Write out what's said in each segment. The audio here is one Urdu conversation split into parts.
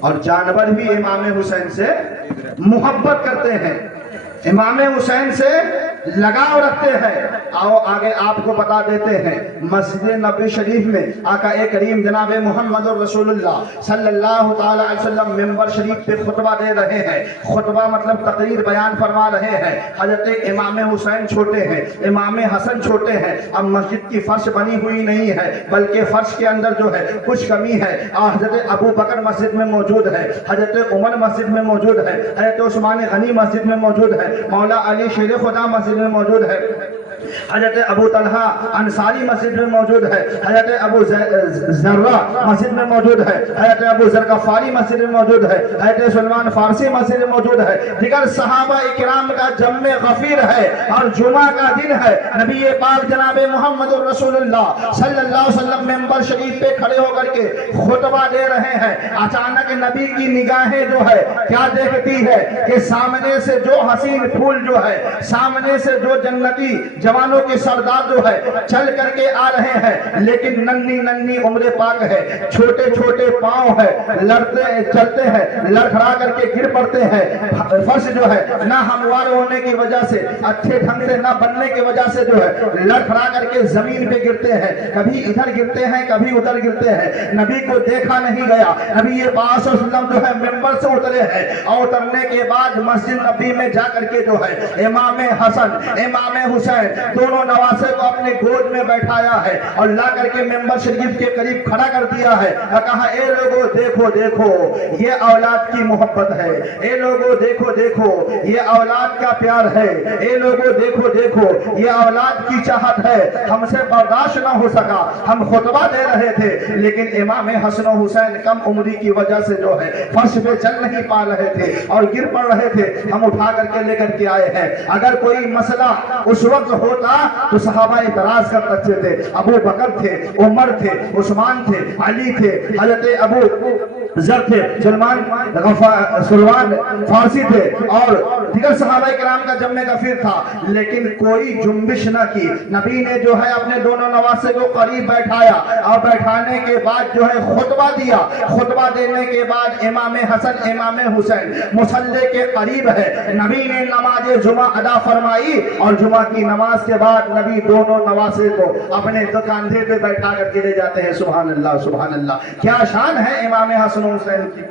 اور جانور بھی امام حسین سے محبت کرتے ہیں، امام حسین سے لگاؤ رکھتے ہیں۔ آؤ آگے آپ کو بتا دیتے ہیں، مسجد نبوی شریف میں آقا کریم جناب محمد رسول اللہ صلی اللہ تعالی علیہ وسلم ممبر شریف پہ خطبہ دے رہے ہیں، خطبہ مطلب تقریر بیان فرما رہے ہیں۔ حضرت امام حسین چھوٹے ہیں، امام حسن چھوٹے ہیں۔ اب مسجد کی فرش بنی ہوئی نہیں ہے، بلکہ فرش کے اندر جو ہے کچھ کمی ہے۔ حضرت ابو بکر مسجد میں موجود ہے، حضرت عمر مسجد میں موجود ہے، حضرت عثمان غنی مسجد میں موجود ہے، مولا علی شیر خدا مسجد میں موجود ہے، حضرت ابو طلحہ انصاری مسجد میں موجود ہے، حضرت ابو ذرہ مسجد میں موجود ہے، حضرت ابو ذر غفاری مسجد میں موجود ہے، حضرت سلمان فارسی مسجد میں موجود ہے۔ دیگر صحابہ اکرام کا جمع غفیر ہے اور جمعہ کا دن ہے۔ نبی پاک جناب محمد رسول اللہ صلی اللہ علیہ وسلم ممبر شریف پہ کھڑے ہو کر کے خطبہ دے رہے ہیں۔ اچانک نبی کی نگاہیں جو ہے کیا دیکھتی ہے کہ سامنے سے جو حسین پھول جو ہے، سامنے سے جو جنتی جوانوں کے سردار جو ہے چل کر کے آ رہے ہیں، لیکن ننھی ننھی عمر پاک ہے، چھوٹے چھوٹے پاؤں ہے، لڑتے چلتے ہیں، لڑکھڑا کر کے گر پڑتے ہیں۔ فرش جو ہے نہ ہموار ہونے کی وجہ سے، اچھے ڈھنگ سے نہ بننے کی وجہ سے جو ہے لڑکھڑا کر کے زمین پہ گرتے ہیں، کبھی ادھر گرتے ہیں کبھی ادھر گرتے ہیں۔ نبی کو دیکھا نہیں گیا۔ نبی پاک صلی اللہ علیہ وسلم جو ہے ممبر سے اترے ہیں اور اترنے کے بعد مسجد نبی میں جا کر کے جو ہے امام حسن امام حسین دونوں نواسے کو اپنے گود میں بیٹھایا ہے اور لا کر کے ممبر شریف کے قریب کھڑا کر دیا ہے اور کہا اے لوگو دیکھو دیکھو یہ اولاد کی محبت ہے، اے لوگو دیکھو دیکھو یہ اولاد کا پیار ہے، اے لوگو دیکھو دیکھو یہ اولاد کی چاہت ہے۔ ہم سے برداشت نہ ہو سکا، ہم خطبہ دے رہے تھے، لیکن امام حسن و حسین کم عمری کی وجہ سے جو ہے فرش پہ چل نہیں پا رہے تھے اور گر پڑ رہے تھے، ہم اٹھا کر کے لے کر کے آئے ہیں۔ اگر کوئی مسئلہ اس وقت ہوتا تو صحابہ اعتراض کر سکتے تھے، ابو بکر تھے، عمر تھے، عثمان تھے، علی تھے، حضرت ابو ذر تھے، سلمان فارسی تھے اور دیگر صحابہ کرام کا جمع غفیر تھا، لیکن کوئی جنبش نہ کی۔ نبی نے جو ہے اپنے دونوں نواسے کو قریب بیٹھایا اور بیٹھانے کے بعد جو ہے خطبہ دیا۔ خطبہ دینے کے بعد امام حسن امام حسین مصلی کے قریب ہے، نبی نے نماز جمعہ ادا فرمائی اور جمعہ کی نماز کے بعد نبی دونوں نواسے کو اپنے کاندھے پہ بیٹھا کر کے لے جاتے ہیں۔ سبحان اللہ سبحان اللہ، کیا شان ہے امام حسن و حسین کی،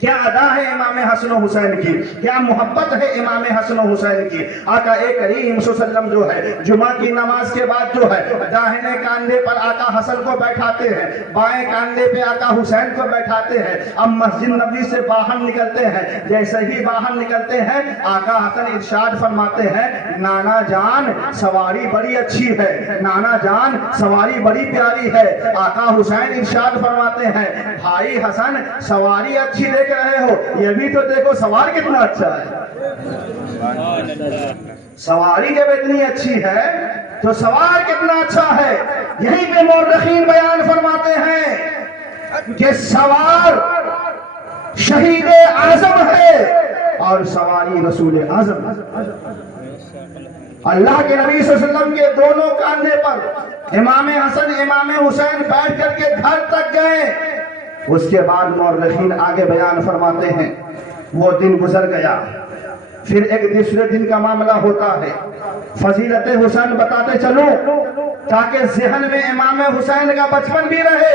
کیا ادا ہے امام حسن و حسین کی، کیا محبت ہے امام حسن و حسین کی۔ آقا کریم صلی اللہ علیہ وسلم جو ہے جمعہ کی نماز کے بعد جو ہے داہنے کاندھے پر آقا حسن کو بیٹھاتے ہیں، بائیں کاندھے پہ آقا حسین کو بیٹھاتے ہیں۔ اب مسجد نبوی سے باہر نکلتے ہیں، جیسے ہی باہر نکلتے ہیں آقا حسن ارشاد فرماتے ہیں نانا جان سواری بڑی اچھی ہے، نانا جان سواری بڑی پیاری ہے۔ آقا حسین ارشاد فرماتے ہیں بھائی حسن سواری اچھی دیکھ رہے ہو، یہ بھی تو دیکھو سوار کتنا اچھا ہے۔ سواری جب اتنی اچھی ہے تو سوار کتنا اچھا ہے۔ یہیں پہ مورخین بیان فرماتے ہیں کہ سوار شہید اعظم ہے اور سواری رسول اعظم۔ اللہ کے نبی صلی اللہ علیہ وسلم کے دونوں کاندھے پر امام حسن امام حسین بیٹھ کر کے گھر تک گئے۔ اس کے بعد مورخین آگے بیان فرماتے ہیں وہ دن گزر گیا، پھر ایک دوسرے دن کا معاملہ ہوتا ہے۔ فضیلت حسین بتاتے چلوں تاکہ ذہن میں امام حسین کا بچپن بھی رہے،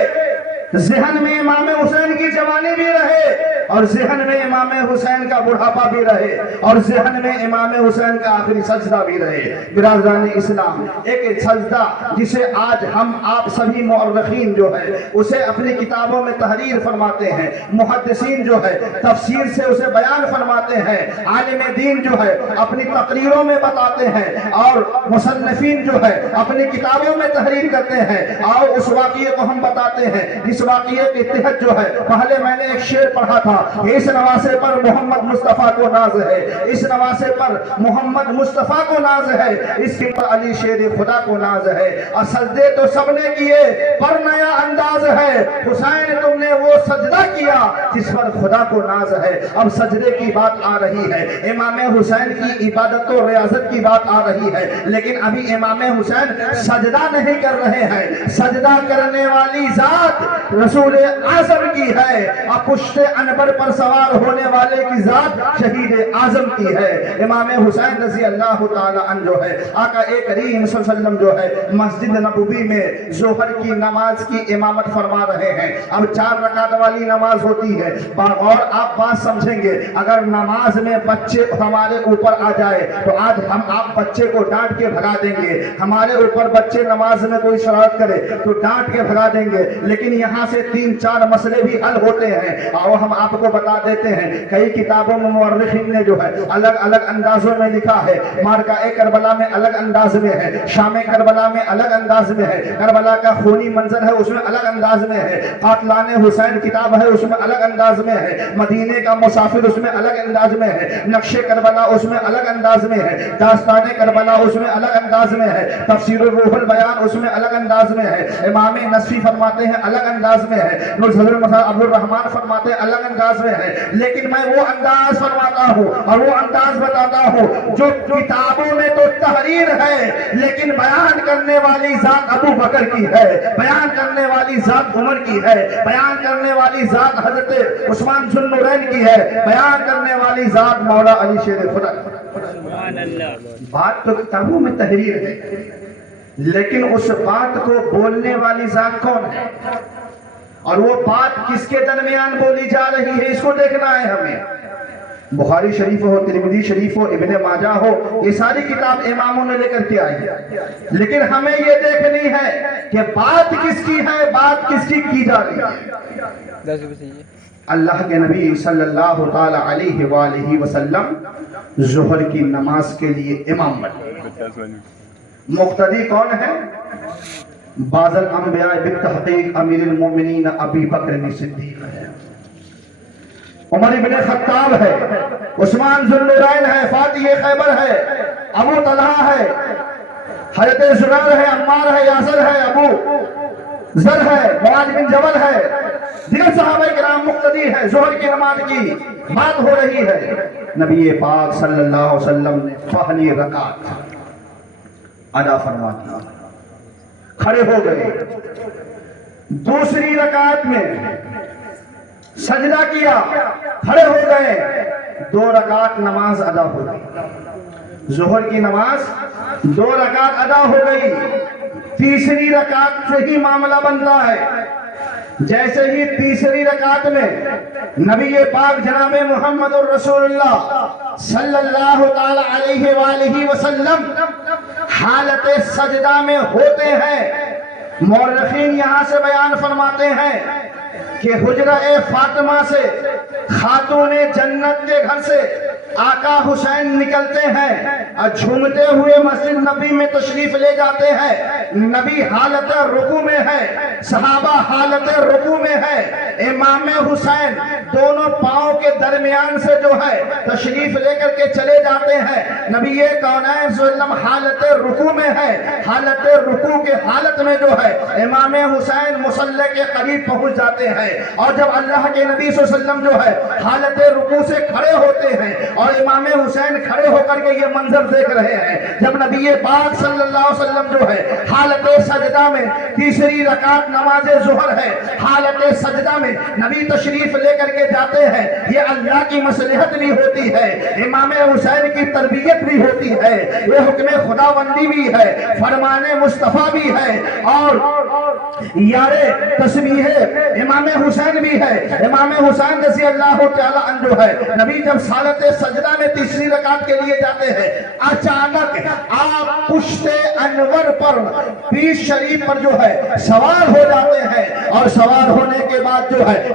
ذہن میں امام حسین کی جوانی بھی رہے اور ذہن میں امام حسین کا بڑھاپا بھی رہے اور ذہن میں امام حسین کا آخری سجدہ بھی رہے۔ برادران اسلام، ایک سجدہ جسے آج ہم آپ سبھی مورخین جو ہے اسے اپنی کتابوں میں تحریر فرماتے ہیں، محدثین جو ہے تفسیر سے اسے بیان فرماتے ہیں، عالم دین جو ہے اپنی تقریروں میں بتاتے ہیں اور مصنفین جو ہے اپنی کتابوں میں تحریر کرتے ہیں۔ اور اس واقعے کو ہم بتاتے ہیں، اس واقعے کے تحت جو ہے پہلے میں نے ایک شعر پڑھا تھا اس نواسے پر محمد مصطفیٰ کو ناز ہے، اس نواسے پر محمد مصطفیٰ کو ناز ہے، اس کے پر علی شیر خدا کو ناز ہے۔ اور سجدے تو سب نے کیے پر نیا انداز ہے، حسین تم نے وہ سجدہ کیا جس پر خدا کو ناز ہے۔ اب سجدے کی بات آ رہی ہے، امام حسین کی عبادت و ریاضت کی بات آ رہی ہے، لیکن ابھی امام حسین سجدہ نہیں کر رہے ہیں۔ سجدہ کرنے والی ذات رسول اعظم کی ہے، اور پشت عنبر پر سوار ہونے والے کی ذات شہید اعظم کی ہے۔ امام حسین رضی اللہ تعالی عنہ جو ہے، آقا کریم صلی اللہ علیہ وسلم جو ہے مسجد نبوی میں ظہر کی نماز کی امامت فرما رہے ہیں۔ اب 4 رکعت والی نماز ہوتی ہے، اور آپ بات سمجھیں گے، اگر نماز میں بچے ہمارے اوپر آ جائے تو آج ہم آپ بچے کو ڈانٹ کے بھگا دیں گے، ہمارے اوپر بچے نماز میں کوئی شرارت کرے تو ڈانٹ کے بھگا دیں گے، لیکن یہاں سے 3-4 مسئلے بھی حل ہوتے ہیں، اور ہم آپ کو بتا دیتے ہیں۔ کئی کتابوں میں مورخین نے جو ہے الگ الگ اندازوں میں لکھا ہے، مارکہ کربلا میں الگ انداز میں ہے، شام کربلا میں الگ انداز میں ہے، کربلا کا خونی منظر ہے اس میں الگ انداز میں ہے، قاتلان حسین کتاب ہے اس میں الگ انداز میں ہے، مدینے کا مسافر اس میں الگ انداز میں ہے، نقش کربلا اس میں الگ انداز میں ہے، داستان کربلا اس میں الگ انداز میں ہے، تفسیر الروح البیان اس میں الگ انداز میں ہے، امام نصفی فرماتے ہیں الگ انداز میں ہے، حضرت عبد الرحمن فرماتے ہیں الگ انداز میں ہے، لیکن میں وہ انداز فرماتا ہوں اور وہ انداز بتاتا ہوں جو کتابوں میں تو تحریر ہے، لیکن بیان کرنے والی ذات ابو بکر کی ہے، بیان کرنے والی ذات عمر کی ہے، بیان کرنے والی ذات حضرت عثمان ذو النورین کی ہے، بیان کرنے والی ذات مولا علی شیر خدا۔ بات تو کتابوں میں تحریر ہے، لیکن اس بات کو بولنے والی ذات کون ہے، اور وہ بات کس کے درمیان بولی جا رہی ہے، اس کو دیکھنا ہے ہمیں۔ بخاری شریف ہو، ترمذی شریف ہو، ابن ماجہ ہو، یہ ساری کتاب اماموں نے لے کر کے آئی ہے، لیکن ہمیں یہ دیکھنی ہے کہ بات کس کی ہے، بات کس کی جا رہی ہے۔ اللہ کے نبی صلی اللہ تعالی علیہ وآلہ وسلم ظہر کی نماز کے لیے امام بنے۔ مقتدی کون ہے؟ بعض الانبیاء بالتحقیق امیر المومنین ابی بکر صدیق ہے، عمر ابن خطاب ہے، عثمان ذو النورین ہے، فاتح خیبر ہے، ابو طلحہ ہے، حضرت زبیر ہے، عمار ہے، یاسر ہے، ابو ذر ہے، معاذ بن جبل ہے، دیگر صحابہ کرام مقتدی ہے۔ ظہر کی نماز کی بات ہو رہی ہے، نبی پاک صلی اللہ علیہ وسلم نے پہلی رکعت ادا فرما دی، کھڑے ہو گئے، دوسری رکعت میں سجدہ کیا، کھڑے ہو گئے، 2 رکعت نماز ادا ہو گئی، ظہر کی نماز 2 رکعت ادا ہو گئی، تیسری رکعت سے ہی معاملہ بنتا ہے۔ جیسے ہی تیسری رکعت میں نبی پاک جناب محمد الرسول اللہ صلی اللہ تعالی علیہ وآلہ وسلم حالت سجدہ میں ہوتے ہیں، مورخین یہاں سے بیان فرماتے ہیں کہ حجرہ فاطمہ سے، خاتون جنت کے گھر سے آقا حسین نکلتے ہیں اور جھومتے ہوئے مسجد نبی میں تشریف لے جاتے ہیں، نبی حالت رکوع میں ہے، صحابہ حالت رکوع میں ہے، امام حسین دونوں پاؤں کے درمیان سے جو ہے تشریف لے کر کے چلے جاتے ہیں، نبی کونین صلی اللہ علیہ وسلم حالت رکوع میں ہے، حالت رکوع کے حالت میں جو ہے امام حسین مصلی کے قریب پہنچ جاتے ہیں، اور جب اللہ کے نبی صلی اللہ علیہ وسلم جو ہے حالت رکوع سے کھڑے ہوتے ہیں اور امام حسین کھڑے ہو کر کے یہ منظر دیکھ رہے ہیں، جب نبی پاک صلی اللہ علیہ وسلم جو ہے حالت سجدہ میں، تیسری رکعت نماز ظہر ہے، حالت سجدہ میں نبی تشریف لے کر کے جاتے ہیں، یہ اللہ کی مصلحت بھی ہوتی ہے، امام حسین کی تربیت بھی ہوتی ہے، یہ حکم خداوندی بھی ہے، فرمان مصطفیٰ بھی ہے، اور یار تسبیح امام حسین بھی ہے۔ امام حسین رضی اللہ تعالی عنہ جو ہے نبی جب حالت سجدہ میں تیسری رکعت کے لیے جاتے ہیں، اچانک آپ پشت انور پر، پیش شریف پر جو ہے سوار ہو جاتے ہیں، اور سوار ہونے کے بعد جو ہے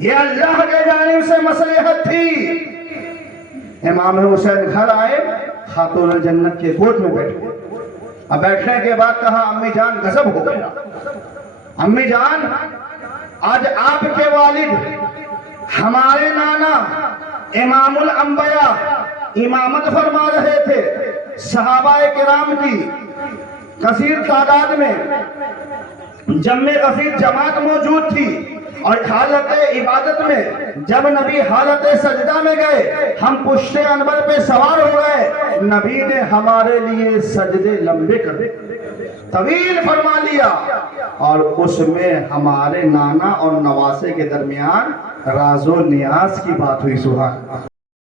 یہ اللہ کے جانب سے مصلحت تھی۔ امام حسین گھر آئے، خاتون جنت کے گود میں بیٹھے۔ اب بیٹھنے کے بعد کہا امی جان غضب ہو گیا، امی جان آج آپ کے والد ہمارے نانا امام الانبیاء امامت فرما رہے تھے، صحابہ کرام کی کثیر تعداد میں جمع کثیر جماعت موجود تھی، اور حالت عبادت میں جب نبی حالت سجدہ میں گئے، ہم پشت انور پہ سوار ہو گئے، نبی نے ہمارے لیے سجدے لمبے کر دے، طویل فرما لیا، اور اس میں ہمارے نانا اور نواسے کے درمیان راز و نیاز کی بات ہوئی۔ سبحان